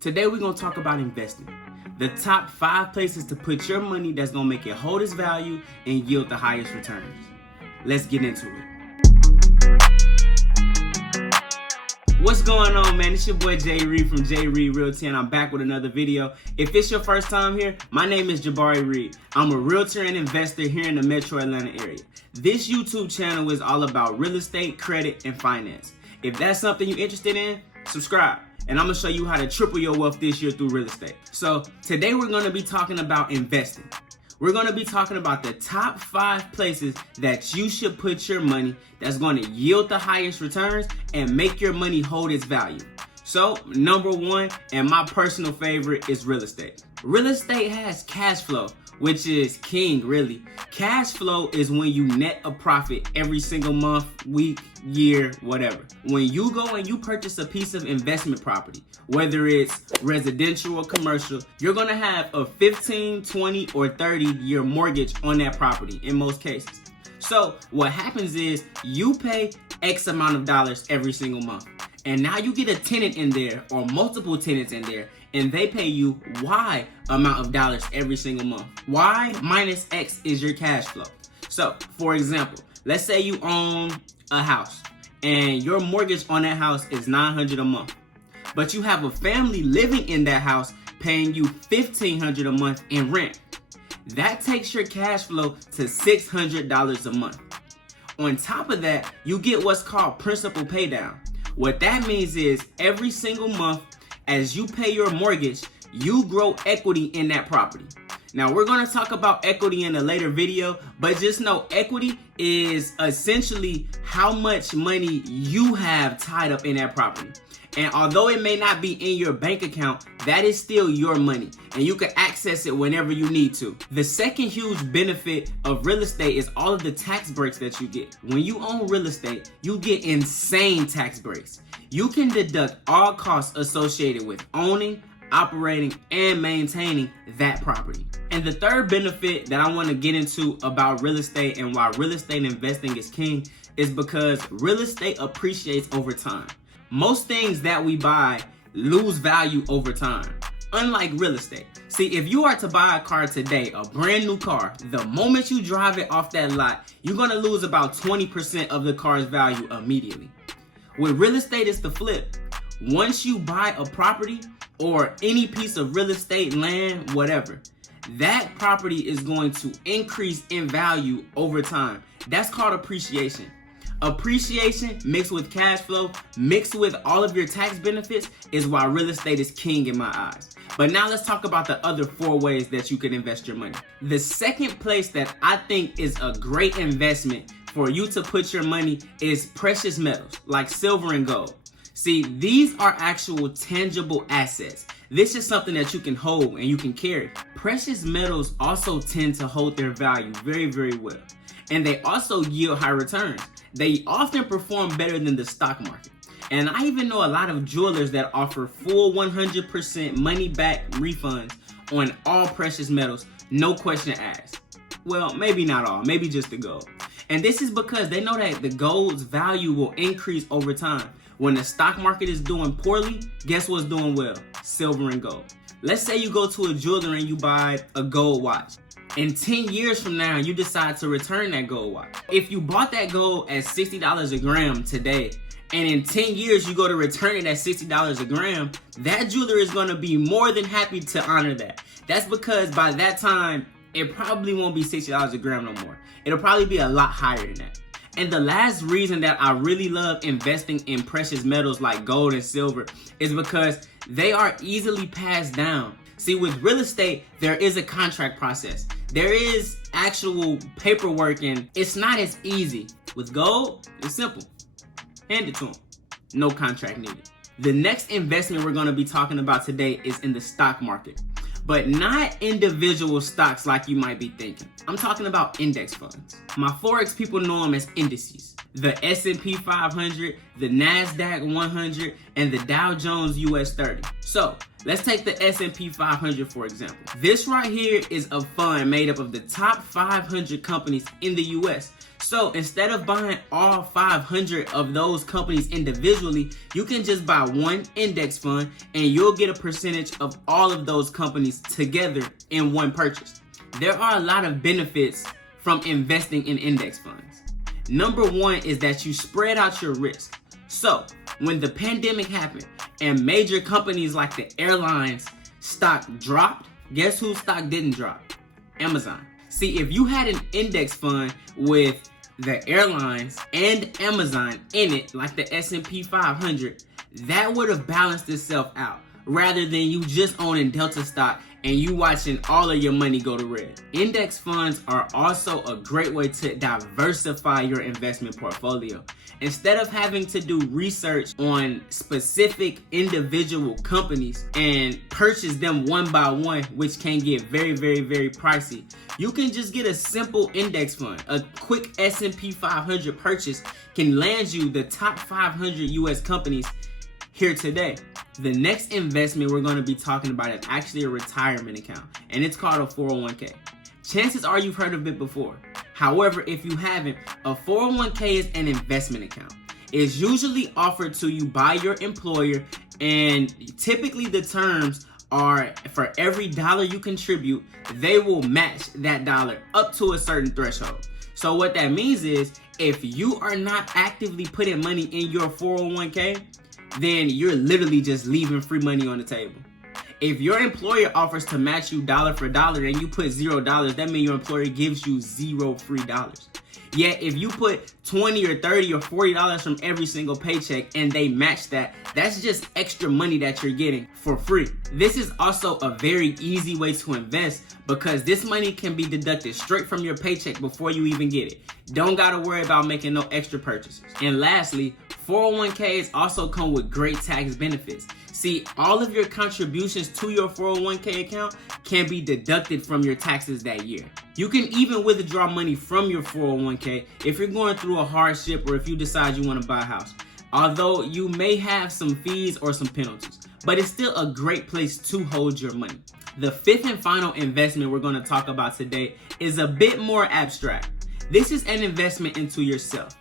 Today we're going to talk about investing. The top 5 places to put your money that's going to make it hold its value and yield the highest returns. Let's get into it. What's going on, man? It's your boy Jay Reed from Jay Reed Realty, and I'm back with another video. If it's your first time here, my name is Jabari Reed. I'm a realtor and investor here in the Metro Atlanta area. This YouTube channel is all about real estate, credit, and finance. If that's something you're interested in, subscribe. And I'm gonna show you how to triple your wealth this year through real estate. So today we're gonna be talking about investing. We're gonna be talking about the top 5 places that you should put your money that's gonna yield the highest returns and make your money hold its value. So number 1, and my personal favorite, is real estate. Real estate has cash flow, which is king, really. Cash flow is when you net a profit every single month, week, year, whatever. When you go and you purchase a piece of investment property, whether it's residential or commercial, you're gonna have a 15, 20, or 30-year mortgage on that property in most cases. So what happens is you pay X amount of dollars every single month. And now you get a tenant in there or multiple tenants in there, and they pay you Y amount of dollars every single month. Y minus X is your cash flow. So for example, let's say you own a house and your mortgage on that house is $900 a month, but you have a family living in that house paying you $1,500 a month in rent. That takes your cash flow to $600 a month. On top of that, you get what's called principal paydown. What that means is every single month, as you pay your mortgage, you grow equity in that property. Now, we're going to talk about equity in a later video, but just know equity is essentially how much money you have tied up in that property. And although it may not be in your bank account, that is still your money, and you can access it whenever you need to. The second huge benefit of real estate is all of the tax breaks that you get. When you own real estate, you get insane tax breaks. You can deduct all costs associated with owning, operating, and maintaining that property. And the third benefit that I want to get into about real estate and why real estate investing is king is because real estate appreciates over time. Most things that we buy lose value over time, unlike real estate. See, if you are to buy a car today, a brand new car, the moment you drive it off that lot, you're gonna lose about 20% of the car's value immediately. With real estate, it's the flip. Once you buy a property or any piece of real estate, land, whatever, that property is going to increase in value over time. That's called appreciation. Appreciation mixed with cash flow, mixed with all of your tax benefits, is why real estate is king in my eyes. But now let's talk about the other 4 ways that you can invest your money. The second place that I think is a great investment for you to put your money is precious metals like silver and gold. See, these are actual tangible assets. This is something that you can hold and you can carry. Precious metals also tend to hold their value very, very well. And they also yield high returns. They often perform better than the stock market. And I even know a lot of jewelers that offer full 100% money back refunds on all precious metals, no question asked. Well, maybe not all, maybe just the gold. And this is because they know that the gold's value will increase over time. When the stock market is doing poorly, guess what's doing well? Silver and gold. Let's say you go to a jeweler and you buy a gold watch. In 10 years from now, you decide to return that gold watch. If you bought that gold at $60 a gram today, and in 10 years you go to return it at $60 a gram, that jeweler is gonna be more than happy to honor that. That's because by that time, it probably won't be $60 a gram no more. It'll probably be a lot higher than that. And the last reason that I really love investing in precious metals like gold and silver is because they are easily passed down. See, with real estate, there is a contract process. There is actual paperwork, and it's not as easy. With gold, it's simple. Hand it to them. No contract needed. The next investment we're going to be talking about today is in the stock market, but not individual stocks like you might be thinking. I'm talking about index funds. My Forex people know them as indices. The S&P 500, the NASDAQ 100, and the Dow Jones US 30. So let's take the S&P 500 for example. This right here is a fund made up of the top 500 companies in the US. So instead of buying all 500 of those companies individually, you can just buy one index fund and you'll get a percentage of all of those companies together in one purchase. There are a lot of benefits from investing in index funds. Number one is that you spread out your risk. So when the pandemic happened and major companies like the airlines stock dropped, guess whose stock didn't drop? Amazon. See, if you had an index fund with the airlines and Amazon in it, like the S&P 500, that would have balanced itself out, rather than you just owning Delta stock and you watching all of your money go to red. Index funds are also a great way to diversify your investment portfolio. Instead of having to do research on specific individual companies and purchase them one by one, which can get very, very, very pricey, you can just get a simple index fund. A quick S&P 500 purchase can land you the top 500 US companies here today. The next investment we're going to be talking about is actually a retirement account, and it's called a 401k. Chances are you've heard of it before. However, if you haven't, a 401k is an investment account. It's usually offered to you by your employer, and typically the terms are for every dollar you contribute, they will match that dollar up to a certain threshold. So what that means is if you are not actively putting money in your 401k, then you're literally just leaving free money on the table. If your employer offers to match you dollar for dollar and you put $0, that means your employer gives you zero free dollars. Yet if you put $20 or $30 or $40 from every single paycheck and they match that, that's just extra money that you're getting for free. This is also a very easy way to invest because this money can be deducted straight from your paycheck before you even get it. Don't gotta worry about making no extra purchases. And lastly, 401ks also come with great tax benefits. See, all of your contributions to your 401k account can be deducted from your taxes that year. You can even withdraw money from your 401k if you're going through a hardship or if you decide you want to buy a house. Although you may have some fees or some penalties, but it's still a great place to hold your money. The fifth and final investment we're going to talk about today is a bit more abstract. This is an investment into yourself.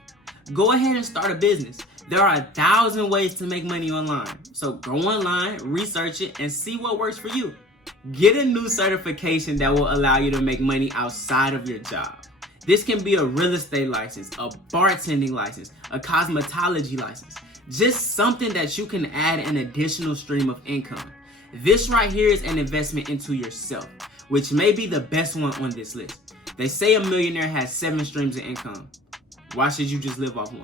Go ahead and start a business. There are 1,000 ways to make money online. So go online, research it, and see what works for you. Get a new certification that will allow you to make money outside of your job. This can be a real estate license, a bartending license, a cosmetology license, just something that you can add an additional stream of income. This right here is an investment into yourself, which may be the best one on this list. They say a millionaire has 7 streams of income. Why should you just live off one?